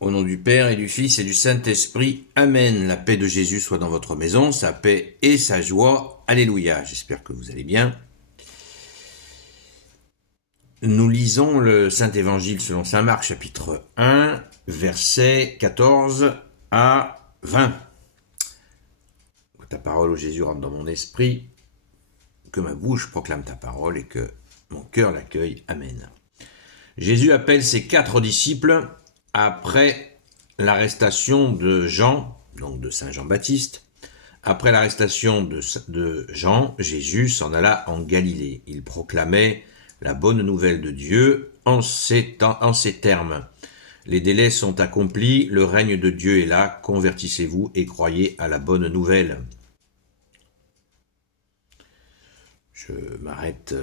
Au nom du Père et du Fils et du Saint-Esprit, Amen. La paix de Jésus soit dans votre maison, sa paix et sa joie. Alléluia. J'espère que vous allez bien. Nous lisons le Saint-Évangile selon saint Marc, chapitre 1, versets 14 à 20. Que ta parole, ô Jésus, rentre dans mon esprit, que ma bouche proclame ta parole et que mon cœur l'accueille. Amen. Jésus appelle ses 4 disciples après l'arrestation de Jean, donc de Saint Jean-Baptiste. Après l'arrestation de Jean, Jésus s'en alla en Galilée. Il proclamait la bonne nouvelle de Dieu en ces termes. Les délais sont accomplis, le règne de Dieu est là, convertissez-vous et croyez à la bonne nouvelle. Je m'arrête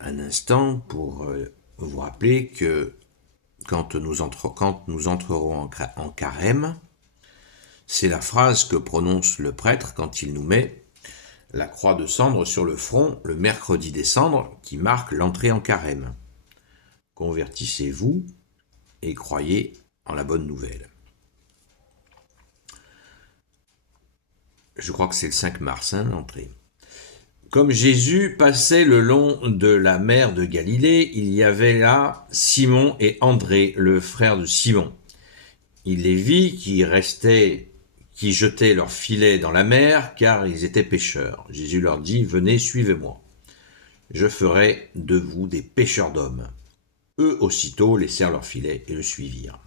un instant pour vous rappeler que quand nous entrerons en carême, c'est la phrase que prononce le prêtre quand il nous met la croix de cendre sur le front le mercredi des cendres qui marque l'entrée en carême. Convertissez-vous et croyez en la bonne nouvelle. Je crois que c'est le 5 mars, l'entrée. Comme Jésus passait le long de la mer de Galilée, il y avait là Simon et André, le frère de Simon. Il les vit qui jetaient leurs filets dans la mer, car ils étaient pêcheurs. Jésus leur dit, « Venez, suivez-moi. Je ferai de vous des pêcheurs d'hommes. » Eux aussitôt laissèrent leurs filets et le suivirent.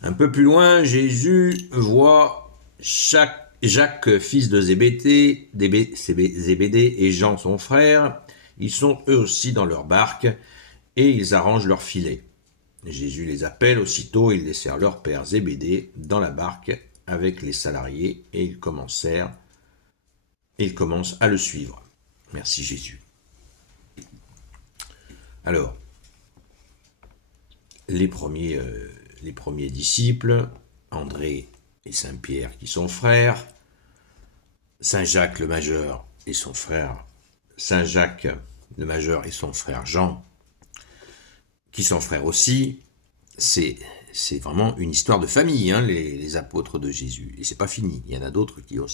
Un peu plus loin, Jésus voit Jacques, fils de Zébédée, et Jean, son frère. Ils sont eux aussi dans leur barque et ils arrangent leurs filets. Jésus les appelle, aussitôt ils laissèrent leur père Zébédée dans la barque avec les salariés et ils commencent à le suivre. Merci Jésus. Alors, les premiers disciples, André et Saint-Pierre qui sont frères, Saint-Jacques le majeur et son frère, Saint-Jacques le majeur et son frère Jean, qui sont frères aussi. C'est vraiment une histoire de famille, les apôtres de Jésus. Et c'est pas fini. Il y en a d'autres qui ont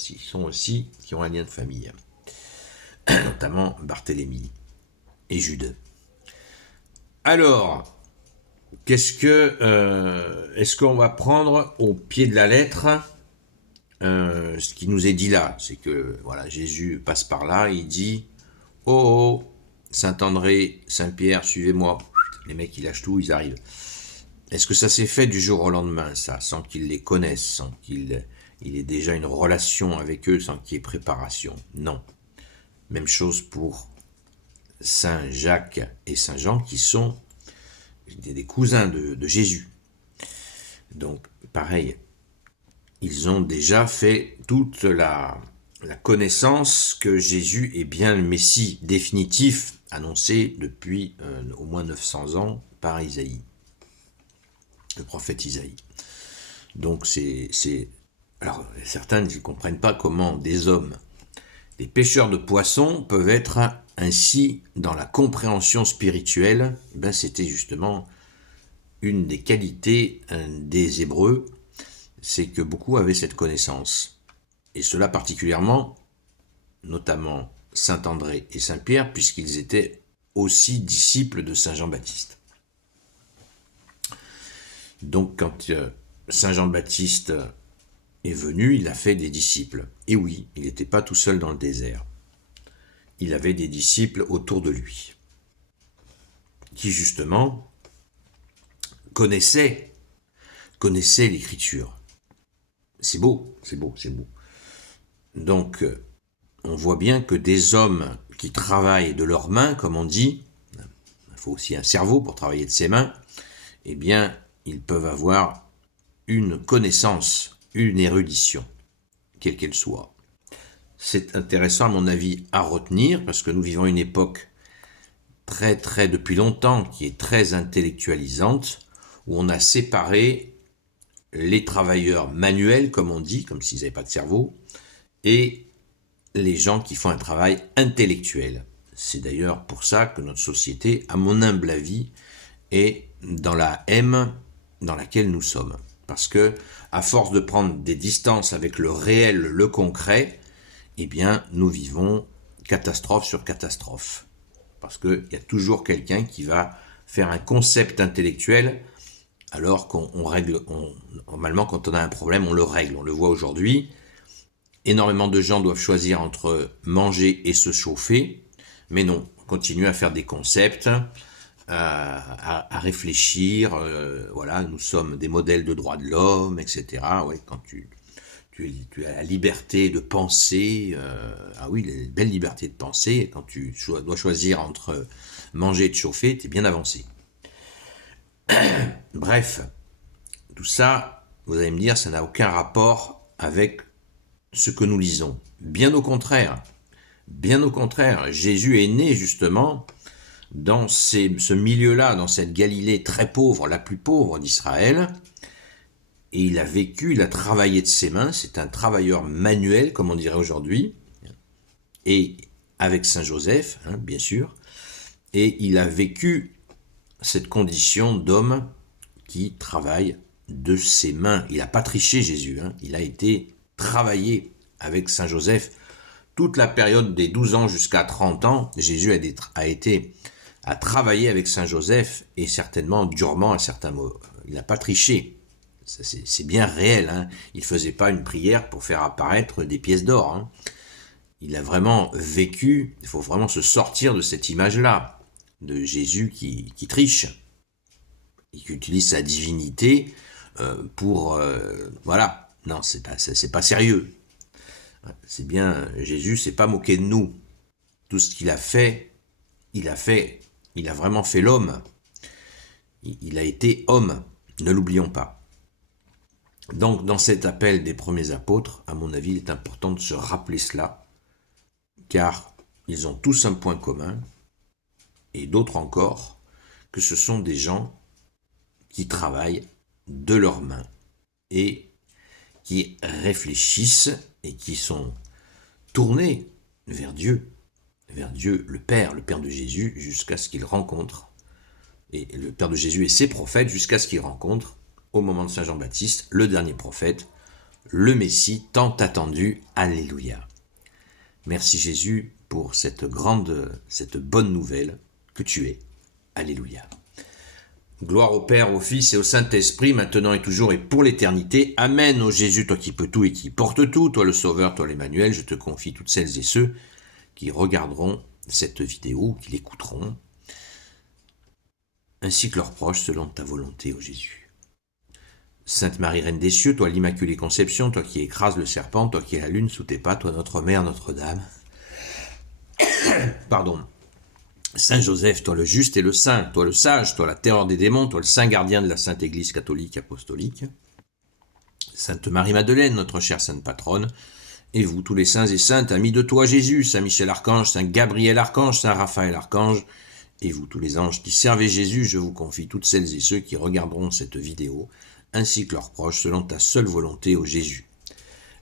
un lien de famille, notamment Barthélemy et Jude. Alors, est-ce qu'on va prendre au pied de la lettre ce qui nous est dit là? C'est que voilà, Jésus passe par là, il dit « Oh, Saint-André, Saint-Pierre, suivez-moi ». Les mecs, ils lâchent tout, ils arrivent. Est-ce que ça s'est fait du jour au lendemain, ça, sans qu'ils les connaissent, sans qu'il ait déjà une relation avec eux, sans qu'il y ait préparation? Non. Même chose pour Saint Jacques et Saint Jean, qui sont des cousins de Jésus. Donc, pareil, ils ont déjà fait toute la connaissance que Jésus est bien le Messie définitif, annoncé depuis au moins 900 ans par Isaïe, le prophète Isaïe. Donc alors certains ne comprennent pas comment des hommes, des pêcheurs de poissons peuvent être ainsi dans la compréhension spirituelle. C'était justement une des qualités des Hébreux, c'est que beaucoup avaient cette connaissance. Et cela particulièrement, notamment Saint André et Saint Pierre, puisqu'ils étaient aussi disciples de Saint Jean-Baptiste. Donc quand Saint Jean-Baptiste est venu, il a fait des disciples. Et oui, il n'était pas tout seul dans le désert. Il avait des disciples autour de lui, qui justement connaissaient l'Écriture. C'est beau. Donc, on voit bien que des hommes qui travaillent de leurs mains, comme on dit, il faut aussi un cerveau pour travailler de ses mains, eh bien, ils peuvent avoir une connaissance, une érudition, quelle qu'elle soit. C'est intéressant, à mon avis, à retenir, parce que nous vivons une époque depuis longtemps, qui est très intellectualisante, où on a séparé les travailleurs manuels, comme on dit, comme s'ils n'avaient pas de cerveau, et les gens qui font un travail intellectuel. C'est d'ailleurs pour ça que notre société, à mon humble avis, est dans la M dans laquelle nous sommes. parce que à force de prendre des distances avec le réel, le concret, eh bien, nous vivons catastrophe sur catastrophe. Parce qu'il y a toujours quelqu'un qui va faire un concept intellectuel, alors qu'on règle, normalement, quand on a un problème, on le règle. On le voit aujourd'hui. Énormément de gens doivent choisir entre manger et se chauffer, mais non, on continue à faire des concepts, à réfléchir. Voilà, nous sommes des modèles de droits de l'homme, etc. Ouais, quand tu as la liberté de penser, ah oui, la belle liberté de penser, quand tu dois choisir entre manger et te chauffer, tu es bien avancé. Bref, tout ça, vous allez me dire, ça n'a aucun rapport avec ce que nous lisons. Bien au contraire, Jésus est né justement dans ce milieu-là, dans cette Galilée très pauvre, la plus pauvre d'Israël, et il a travaillé de ses mains, c'est un travailleur manuel, comme on dirait aujourd'hui, et avec Saint Joseph, bien sûr, et il a vécu cette condition d'homme qui travaille de ses mains. Il n'a pas triché Jésus, il a été travaillé avec Saint Joseph. Toute la période des 12 ans jusqu'à 30 ans, Jésus a travaillé avec Saint Joseph, et certainement durement à certains mots. Il n'a pas triché. C'est bien réel. Il ne faisait pas une prière pour faire apparaître des pièces d'or. Il a vraiment vécu. Il faut vraiment se sortir de cette image-là, de Jésus qui triche, et qui utilise sa divinité pour... voilà. Non, c'est pas sérieux. C'est bien, Jésus s'est pas moqué de nous. Tout ce qu'il a fait, il a vraiment fait l'homme. Il a été homme, ne l'oublions pas. Donc, dans cet appel des premiers apôtres, à mon avis, il est important de se rappeler cela, car ils ont tous un point commun, et d'autres encore, que ce sont des gens qui travaillent de leurs mains et qui réfléchissent et qui sont tournés vers Dieu le Père de Jésus, jusqu'à ce qu'il rencontre, et le Père de Jésus et ses prophètes, jusqu'à ce qu'il rencontre, au moment de Saint Jean-Baptiste, le dernier prophète, le Messie tant attendu. Alléluia. Merci Jésus pour cette bonne nouvelle que tu es. Alléluia. Gloire au Père, au Fils et au Saint-Esprit, maintenant et toujours et pour l'éternité. Amen. Ô Jésus, toi qui peux tout et qui portes tout, toi le Sauveur, toi l'Emmanuel, je te confie toutes celles et ceux qui regarderont cette vidéo, qui l'écouteront, ainsi que leurs proches, selon ta volonté, ô Jésus. Sainte Marie, Reine des cieux, toi l'Immaculée Conception, toi qui écrases le serpent, toi qui es la lune sous tes pas, toi notre Mère, Notre-Dame. Pardon. Saint Joseph, toi le juste et le saint, toi le sage, toi la terreur des démons, toi le saint gardien de la Sainte Église catholique apostolique. Sainte Marie-Madeleine, notre chère sainte patronne, et vous, tous les saints et saintes, amis de toi Jésus, Saint Michel Archange, Saint Gabriel Archange, Saint Raphaël Archange, et vous, tous les anges qui servez Jésus, je vous confie toutes celles et ceux qui regarderont cette vidéo, ainsi que leurs proches, selon ta seule volonté, ô Jésus.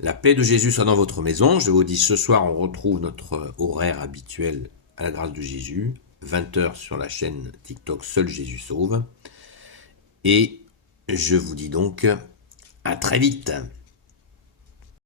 La paix de Jésus soit dans votre maison. Je vous dis, ce soir, on retrouve notre horaire habituel à la grâce de Jésus, 20h sur la chaîne TikTok Seul Jésus Sauve. Et je vous dis donc à très vite.